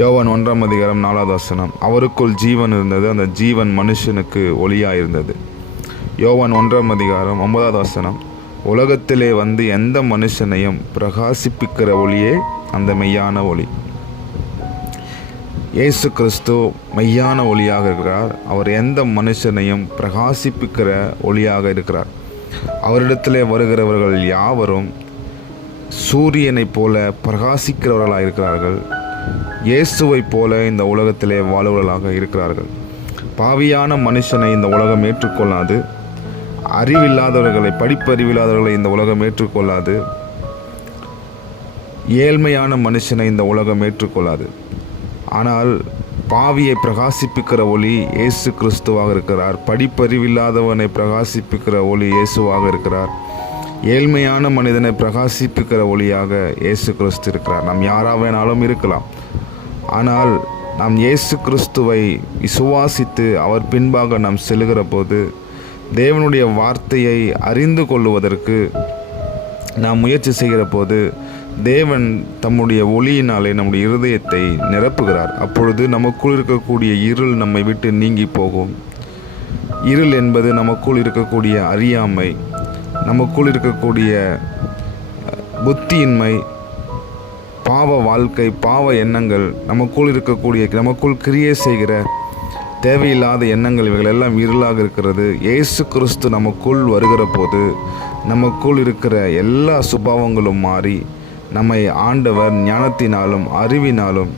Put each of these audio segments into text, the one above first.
யோவான் 1:4 அவருக்குள் ஜீவன் இருந்தது, அந்த ஜீவன் மனுஷனுக்கு ஒளியாக இருந்தது. யோவான் 1:9 உலகத்திலே வந்து எந்த மனுஷனையும் பிரகாசிப்பிக்கிற ஒளியே அந்த மெய்யான ஒளி. இயேசு கிறிஸ்து மெய்யான ஒளியாக இருக்கிறார். அவர் எந்த மனுஷனையும் பிரகாசிப்பிக்கிற ஒளியாக இருக்கிறார். அவரிடத்திலே வருகிறவர்கள் யாவரும் சூரியனைப் போல பிரகாசிக்கிறவர்களாக இருக்கிறார்கள். இயேசுவைப் போல இந்த உலகத்திலே வாழ்வர்களாக இருக்கிறார்கள். பாவியான மனுஷனை இந்த உலகம் ஏற்றுக்கொள்ளாது. படிப்பறிவில்லாதவர்களை இந்த உலகம் ஏற்றுக்கொள்ளாது. ஏழ்மையான மனுஷனை இந்த உலகம் ஏற்றுக்கொள்ளாது. ஆனால் பாவியை பிரகாசிப்பிக்கிற ஒளி இயேசு கிறிஸ்துவாக இருக்கிறார். படிப்பறிவில்லாதவனை பிரகாசிப்பிக்கிற ஒளி இயேசுவாக இருக்கிறார். ஏழ்மையான மனிதனை பிரகாசிப்பிக்கிற ஒளியாக இயேசு கிறிஸ்து இருக்கிறார். நாம் யாராக வேணாலும் இருக்கலாம். ஆனால் நாம் இயேசு கிறிஸ்துவை விசுவாசித்து அவர் பின்பாக நாம் செல்லுகிற போது தேவனுடைய வார்த்தையை அறிந்து கொள்ளுவதற்கு நாம் முயற்சி செய்கிற போது தேவன் தம்முடைய ஒளியினாலே நம்முடைய இருதயத்தை நிரப்புகிறார். அப்பொழுது நமக்குள் இருக்கக்கூடிய இருள் நம்மை விட்டு நீங்கி போகும். இருள் என்பது நமக்குள் இருக்கக்கூடிய அறியாமை, நமக்குள் இருக்கக்கூடிய புத்தியின்மை, பாவ வாழ்க்கை, பாவ எண்ணங்கள், நமக்குள் கிரியை செய்கிற தேவையில்லாத எண்ணங்கள், இவைகள் எல்லாம் இருளாக இருக்கிறது. இயேசு கிறிஸ்து நமக்குள் வருகிற போது நமக்குள் இருக்கிற எல்லா சுபாவங்களும் மாறி நம்மை ஆண்டவர் ஞானத்தினாலும் அறிவினாலும்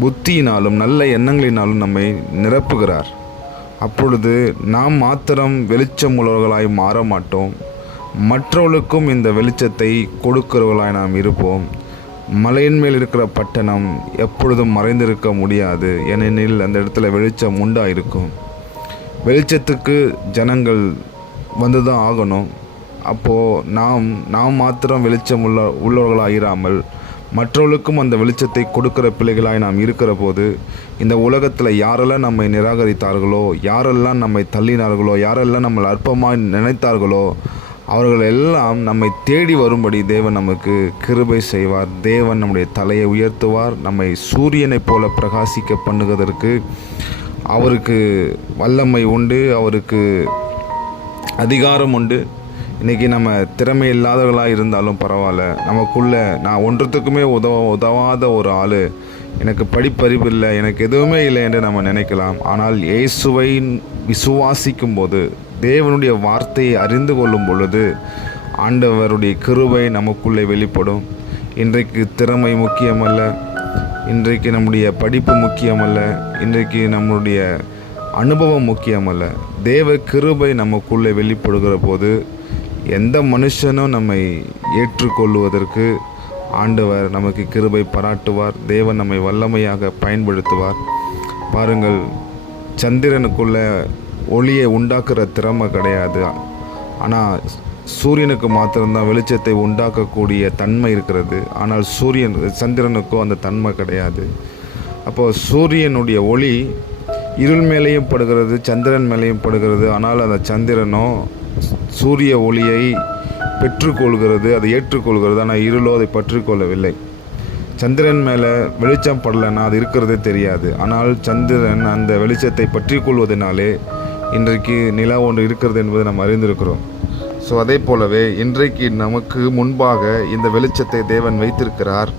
புத்தியினாலும் நல்ல எண்ணங்களினாலும் நம்மை நிரப்புகிறார். அப்பொழுது நாம் மாத்திரம் வெளிச்சம் உள்ளவர்களாய் மாற மாட்டோம், மற்றவர்களுக்கும் இந்த வெளிச்சத்தை கொடுக்கிறவர்களாய் நாம் இருப்போம். மலையின் மேல் இருக்கிற பட்டணம் எப்பொழுதும் மறைந்திருக்க முடியாது, ஏனெனில் அந்த இடத்துல வெளிச்சம் உண்டாயிருக்கும். வெளிச்சத்துக்கு ஜனங்கள் வந்து தான் ஆகணும். அப்போது நாம் மாத்திரம் வெளிச்சம் உள்ளவர்களாயிராமல் மற்றவர்களுக்கும் அந்த வெளிச்சத்தை கொடுக்கிற பிள்ளைகளாய் நாம் இருக்கிற போது இந்த உலகத்தில் யாரெல்லாம் நம்மை நிராகரித்தார்களோ, யாரெல்லாம் நம்மை தள்ளினார்களோ, யாரெல்லாம் நம்மை அற்பமாக நினைத்தார்களோ அவர்கள் எல்லாம் நம்மை தேடி வரும்படி தேவன் நமக்கு கிருபை செய்வார். தேவன் நம்முடைய தலையை உயர்த்துவார். நம்மை சூரியனைப் போல பிரகாசிக்க பண்ணுவதற்கு அவருக்கு வல்லமை உண்டு, அவருக்கு அதிகாரம் உண்டு. இன்றைக்கி நம்ம திறமை இல்லாதவர்களாக இருந்தாலும் பரவாயில்ல, நமக்குள்ளே நான் ஒன்றத்துக்குமே உதவாத ஒரு ஆள், எனக்கு படிப்பறிவு இல்லை, எனக்கு எதுவுமே இல்லை என்று நம்ம நினைக்கலாம். ஆனால் இயேசுவை விசுவாசிக்கும் போது, தேவனுடைய வார்த்தையை அறிந்து கொள்ளும் பொழுது ஆண்டவருடைய கிருபை நமக்குள்ளே வெளிப்படும். இன்றைக்கு திறமை முக்கியமல்ல, இன்றைக்கு நம்முடைய படிப்பு முக்கியமல்ல, இன்றைக்கு நம்முடைய அனுபவம் முக்கியமல்ல. தேவ கிருபை நமக்குள்ளே வெளிப்படுகிற போது எந்த மனுஷனும் நம்மை ஏற்றுக்கொள்வதற்கு ஆண்டவர் நமக்கு கிருபை பாராட்டுவார். தேவன் நம்மை வல்லமையாக பயன்படுத்துவார். பாருங்கள், சந்திரனுக்குள்ளே ஒளியை உண்டாக்குற திறமை கிடையாது, ஆனால் சூரியனுக்கு மாத்திரம்தான் வெளிச்சத்தை உண்டாக்கக்கூடிய தன்மை இருக்கிறது. ஆனால் சந்திரனுக்கும் அந்த தன்மை கிடையாது. அப்போது சூரியனுடைய ஒளி இருள் மேலேயும் படுகிறது, சந்திரன் மேலேயும் படுகிறது. ஆனால் அந்த சந்திரனோ சூரிய ஒளியை பெற்றுக்கொள்கிறது, அதை ஏற்றுக்கொள்கிறது. ஆனால் இருளோ அதை பற்றிக்கொள்ளவில்லை. சந்திரன் மேலே வெளிச்சம் படலைன்னா அது இருக்கிறதே தெரியாது. ஆனால் சந்திரன் அந்த வெளிச்சத்தை பற்றி கொள்வதனாலே இன்றைக்கு நிலா ஒன்று இருக்கிறது என்பதை நாம் அறிந்திருக்கிறோம். ஸோ அதே போலவே இன்றைக்கு நமக்கு முன்பாக இந்த வெளிச்சத்தை தேவன் வைத்திருக்கிறார்.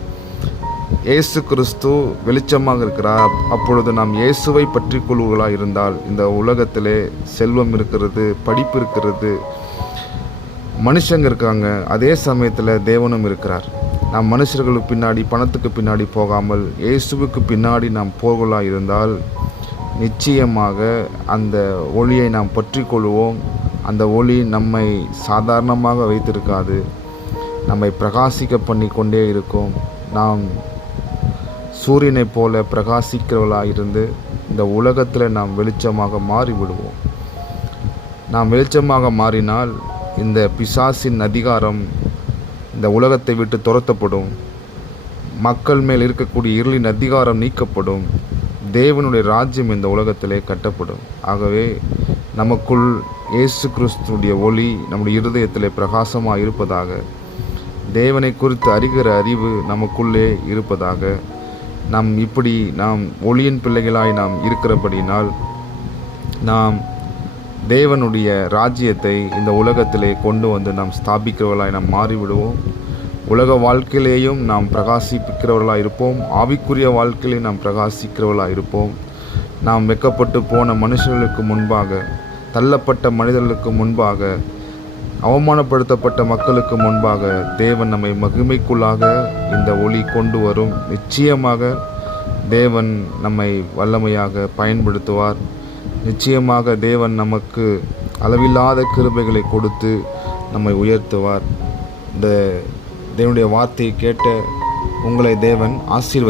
இயேசு கிறிஸ்து வெளிச்சமாக இருக்கிறார். அப்பொழுது நாம் இயேசுவை பற்றி கொள்வர்களாக இருந்தால் இந்த உலகத்திலே செல்வம் இருக்கிறது, படிப்பு இருக்கிறது, மனுஷங்க இருக்காங்க, அதே சமயத்தில் தேவனும் இருக்கிறார். நாம் மனுஷர்களுக்கு பின்னாடி பணத்துக்கு பின்னாடி போகாமல் இயேசுவுக்கு பின்னாடி நாம் போகலாக இருந்தால் நிச்சயமாக அந்த ஒளியை நாம் பற்றி கொள்வோம். அந்த ஒளி நம்மை சாதாரணமாக வைத்திருக்காது, நம்மை பிரகாசிக்க பண்ணி கொண்டே இருக்கும். நாம் சூரியனைப் போல பிரகாசிக்கிறவர்களாக இருந்து இந்த உலகத்தில் நாம் வெளிச்சமாக மாறிவிடுவோம். நாம் வெளிச்சமாக மாறினால் இந்த பிசாசின் அதிகாரம் இந்த உலகத்தை விட்டு துரத்தப்படும். மக்கள் மேல் இருக்கக்கூடிய இருளின் அதிகாரம் நீக்கப்படும். தேவனுடைய ராஜ்யம் இந்த உலகத்திலே கட்டப்படும். ஆகவே நமக்குள் இயேசு கிறிஸ்துடைய ஒளி நம்முடைய இருதயத்திலே பிரகாசமாக இருப்பதாக, தேவனை குறித்து அறிகிற அறிவு நமக்குள்ளே இருப்பதாக, நாம் ஒளியின் பிள்ளைகளாய் நாம் இருக்கிறபடினால் நாம் தேவனுடைய ராஜ்யத்தை இந்த உலகத்திலே கொண்டு வந்து நாம் ஸ்தாபிக்கிறவர்களாய் நாம் மாறிவிடுவோம். உலக வாழ்க்கையிலேயும் நாம் பிரகாசிக்கிறவர்களாக இருப்போம். ஆவிக்குரிய வாழ்க்கையிலே நாம் பிரகாசிக்கிறவர்களாக இருப்போம். நாம் வெட்கப்பட்டு போன மனுஷர்களுக்கு முன்பாக, தள்ளப்பட்ட மனிதர்களுக்கு முன்பாக, அவமானப்படுத்தப்பட்ட மக்களுக்கு முன்பாக தேவன் நம்மை மகிமைக்குள்ளாக இந்த ஒளி கொண்டு வரும். நிச்சயமாக தேவன் நம்மை வல்லமையாக பயன்படுத்துவார். நிச்சயமாக தேவன் நமக்கு அளவில்லாத கிருபைகளை கொடுத்து நம்மை உயர்த்துவார். இந்த தேவனுடைய வார்த்தையை கேட்ட உங்களை தேவன் ஆசீர்வதி